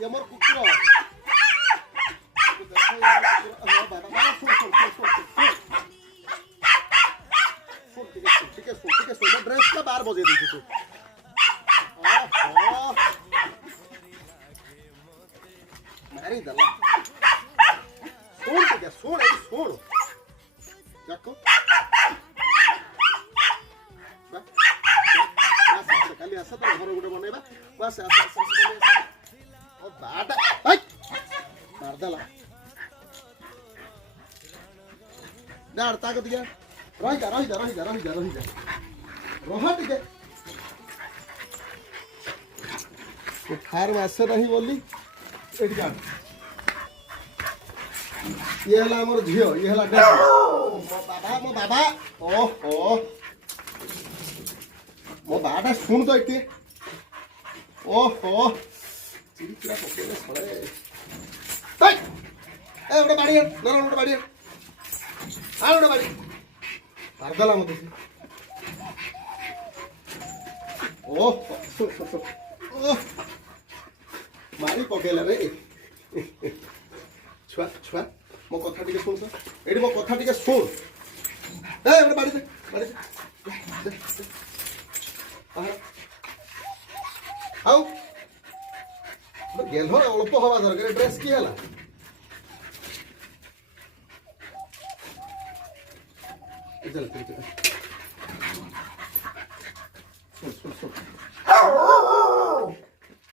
ये मोर कुकुर ठीक है ड्रेस का बार बजे दी तू मारी दला सुन ठीक है सुन जाको खाली आस तो घर गोटे बनवा बस और बाटा मारदेला डार ताक दिया रही जा रह टिके फार्म आसे नहीं बोली ये हला हमर झियो ये हला मो बाबा ओहो मो बाबा सुन तो इते ओहो चिड़चिड़ा पकेले सळे ए ओटा बाड़ी ओटा बाड़ी आ ओटा बाड़ी मारदला मते ओ मारी पकेला रे छुआ मो कथा टिके सुन एडी मो कथा टिके सुन ए ओटा बाड़ी आउ गेल हो अल्प हवा दरकार ड्रेस की हला चल सुन